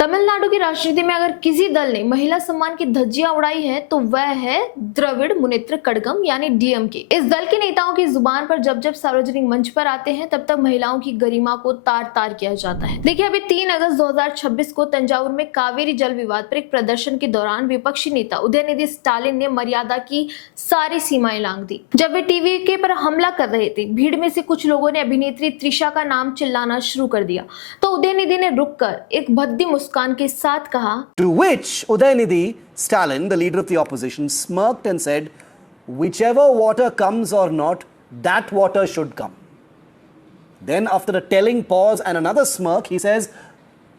तमिलनाडु की राजनीति में अगर किसी दल ने महिला सम्मान की धज्जियां उड़ाई है तो वह है द्रविड़ मुनेत्र कड़गम यानी डीएमके। इस दल के नेताओं की जुबान पर जब जब सार्वजनिक मंच पर आते हैं तब तक महिलाओं की गरिमा को तार तार किया जाता है। देखिए, अभी 3 अगस्त 2026 को तंजावुर में कावेरी जल विवाद पर एक प्रदर्शन के दौरान विपक्षी नेता उदयनिधि स्टालिन ने मर्यादा की सारी सीमाएं लांघ दी। जब वे टीवी के पर हमला कर रहे थे, भीड़ में से कुछ लोगों ने अभिनेत्री त्रिशा का नाम चिल्लाना शुरू कर दिया तो उदयनिधि ने रुककर एक भद्दी मुस्कान के साथ कहा, To which Udayanidhi Stalin, the leader of the opposition, smirked and said, whichever water comes or not, that water should come. Then after a telling pause and another smirk, he says,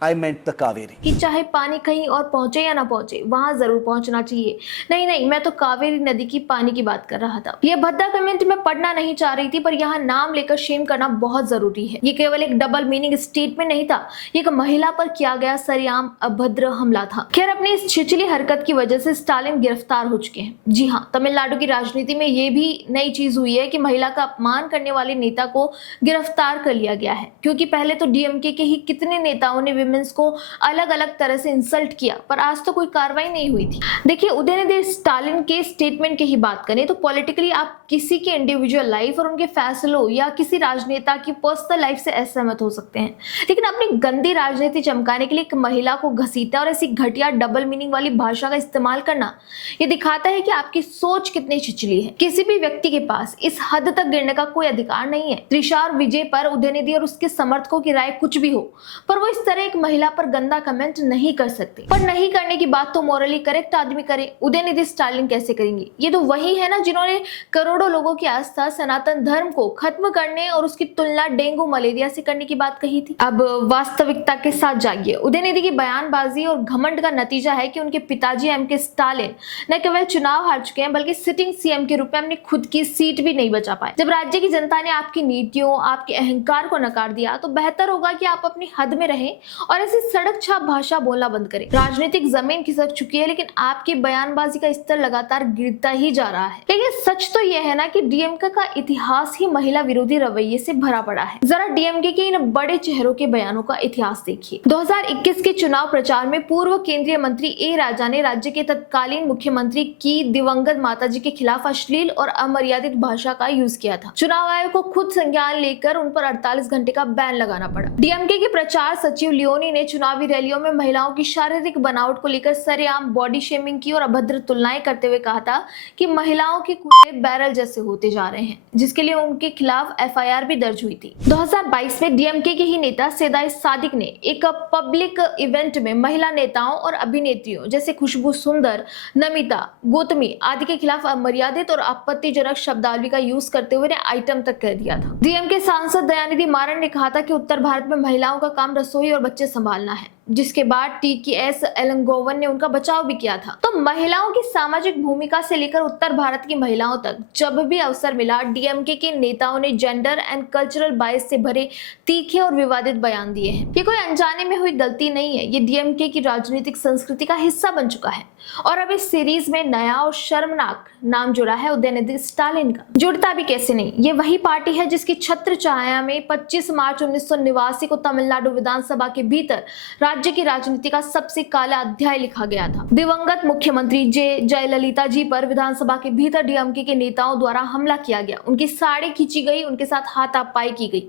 I meant the Kaveri. कि चाहे पानी कहीं और पहुंचे या ना पहुंचे, वहां जरूर पहुंचना चाहिए। नहीं, मैं तो कावेरी नदी की पानी की बात कर रहा था। यह भद्दा कमेंट मैं पढ़ना नहीं चाह रही थी, पर यहाँ नाम लेकर शेम करना बहुत जरूरी है। ये केवल एक डबल मीनिंग स्टेटमेंट नहीं था, ये एक महिला पर किया गया सरेआम अभद्र हमला था। खैर, अपनी इस छिछली हरकत की वजह से स्टालिन गिरफ्तार हो चुके हैं। जी हाँ, तमिलनाडु की राजनीति में ये भी नई चीज हुई है कि महिला का अपमान करने वाले नेता को गिरफ्तार कर लिया गया है, क्योंकि पहले तो डीएमके के ही कितने नेताओं ने को अलग अलग तरह से इंसल्ट किया, पर आज तो कोई कार्रवाई नहीं हुई थी। देखिए, उदयनिधि स्टालिन के स्टेटमेंट की ही बात करें तो पॉलिटिकली आप किसी के इंडिविजुअल लाइफ और उनके फैसलों या किसी राजनेता की पर्सनल लाइफ से असहमत हो सकते हैं, लेकिन अपनी गंदी राजनीति चमकाने के लिए एक महिला को घसीटना और ऐसी घटिया डबल मीनिंग वाली भाषा का इस्तेमाल करना, ये दिखाता है कि आपकी सोच कितनी छिछली है। किसी भी व्यक्ति के पास इस हद तक गिरने का कोई अधिकार नहीं है। त्रिशा और विजय पर उदयनिधि और उसके समर्थकों की राय कुछ भी हो, पर वो इस तरह एक महिला पर गंदा कमेंट नहीं कर सकते। पर नहीं करने की बात तो मोरली करेक्ट आदमी करे, उदयनिधि स्टालिन कैसे करेंगे? ये तो वही है ना जिन्होंने करोड़ों लोगों की आस्था सनातन धर्म को खत्म करने और उसकी तुलना डेंगू मलेरिया से करने की बात कही थी। अब वास्तविकता के साथ जाइए। उदयनिधि की बयानबाजी और घमंड का नतीजा है कि उनके पिताजी एमके स्टालिन न केवल चुनाव हार चुके हैं, बल्कि सिटिंग सीएम के रूप में अपनी खुद की सीट भी नहीं बचा पाए। जब राज्य की जनता ने आपकी नीतियों, आपके अहंकार को नकार दिया, तो बेहतर होगा कि आप अपनी हद में रहें और ऐसी सड़क छाप भाषा बोलना बंद करें। राजनीतिक जमीन खिसक चुकी है, लेकिन आपकी बयानबाजी का स्तर लगातार गिरता ही जा रहा है। लेकिन सच तो यह है ना कि डीएमके का इतिहास ही महिला विरोधी रवैये से भरा पड़ा है। जरा डीएमके के इन बड़े चेहरों के बयानों का इतिहास देखिए। 2021 के चुनाव प्रचार में पूर्व केंद्रीय मंत्री ए राजा ने राज्य के तत्कालीन मुख्यमंत्री की दिवंगत माताजी के खिलाफ अश्लील और अमर्यादित भाषा का यूज किया था। चुनाव आयोग को खुद संज्ञान लेकर उन पर 48 घंटे का बैन लगाना पड़ा। डीएमके के प्रचार सचिव लियोनी ने चुनावी रैलियों में महिलाओं की शारीरिक बनावट को लेकर सरेआम बॉडी शेमिंग की और अभद्र तुलनाएं करते हुए कहा था कि महिलाओं के कूड़े बैरल जैसे होते जा रहे हैं, जिसके लिए उनके खिलाफ एफआईआर भी दर्ज हुई थी। 2022 में डीएमके के ही नेता सेदाई सादिक ने एक पब्लिक इवेंट में महिला नेताओं और अभिनेत्रियों जैसे खुशबू सुंदर, नमिता, गौतमी आदि के खिलाफ अमर्यादित और आपत्तिजनक शब्दावली का यूज करते हुए आइटम तक कह दिया था। डीएमके सांसद दयानिधि मारन ने कहा था कि उत्तर भारत में महिलाओं का काम रसोई और बच्चे संभालना है, जिसके बाद टीकेएस एलंगोवन ने उनका बचाव भी किया था। तो महिलाओं की सामाजिक भूमिका से लेकर उत्तर भारत की महिलाओं तक जब भी अवसर मिला, डीएमके के नेताओं ने जेंडर एंड कल्चरल बायस से भरे तीखे और विवादित बयान दिए हैं। ये कोई अनजाने में हुई गलती नहीं है, ये डीएमके की राजनीतिक संस्कृति का हिस्सा बन चुका है। और अब इस सीरीज में नया और शर्मनाक नाम जुड़ा है उदयनिधि स्टालिन का। जुड़ता भी कैसे नहीं, ये वही पार्टी है जिसकी छत्र छाया में 25 मार्च 1989 को तमिलनाडु विधानसभा के भीतर राज्य की राजनीति का सबसे काला अध्याय लिखा गया था। दिवंगत मुख्यमंत्री जयललिता जी पर विधानसभा के भीतर डीएमके के नेताओं द्वारा हमला किया गया, उनकी साड़ी खींची गई, उनके साथ हाथापाई की गई।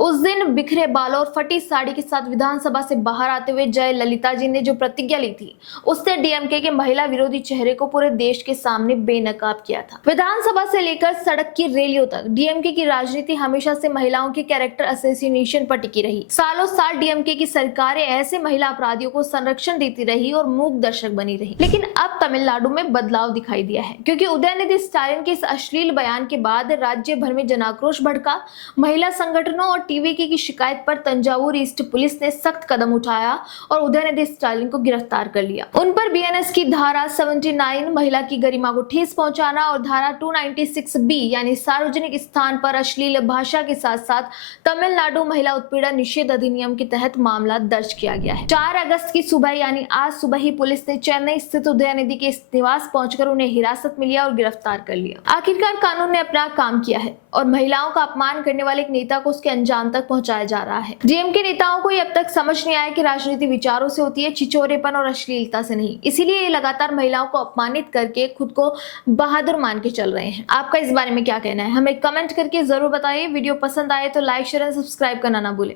उस दिन बिखरे बालों और फटी साड़ी के साथ विधानसभा से बाहर आते हुए जयललिता जी ने जो प्रतिज्ञा ली थी, उससे डीएमके के महिला विरोधी चेहरे को पूरे देश के सामने बेनकाब किया था। विधानसभा से लेकर सड़क की रैलियों तक डीएमके की राजनीति हमेशा से महिलाओं के कैरेक्टर असैसिनेशन पर टिकी रही। सालों साल डीएमके की सरकारें ऐसे महिला अपराधियों को संरक्षण देती रही और मूक दर्शक बनी रही। लेकिन अब तमिलनाडु में बदलाव दिखाई दिया है, क्योंकि उदयनिधि स्टालिन के इस अश्लील बयान के बाद राज्य भर में जनाक्रोश भड़का। महिला संगठनों और टीवीके की शिकायत पर तंजावुर ईस्ट पुलिस ने सख्त कदम उठाया और उदयनिधि स्टालिन को गिरफ्तार कर लिया। उन पर बीएनएस की धारा 79 महिला की गरिमा को ठेस पहुंचाना और धारा 296B यानी सार्वजनिक स्थान पर अश्लील भाषा के साथ साथ तमिलनाडु महिला उत्पीड़न निषेध अधिनियम के तहत मामला मामला दर्ज किया गया है। 4 अगस्त की सुबह यानी आज सुबह ही पुलिस ने चेन्नई स्थित उदयनिधि के निवास पहुंचकर उन्हें हिरासत में लिया और गिरफ्तार कर लिया। आखिरकार कानून ने अपना काम किया है और महिलाओं का अपमान करने वाले एक नेता को उसके अंजाम तक पहुंचाया जा रहा है। डीएमके नेताओं को ये अब तक समझ नहीं आया कि राजनीति विचारों से होती है, छिछोरेपन और अश्लीलता से नहीं। इसीलिए ये लगातार महिलाओं को अपमानित करके खुद को बहादुर मान के चल रहे हैं। आपका इस बारे में क्या कहना है, हमें कमेंट करके जरूर बताइए। वीडियो पसंद आए तो लाइक शेयर एंड सब्सक्राइब करना ना भूलें।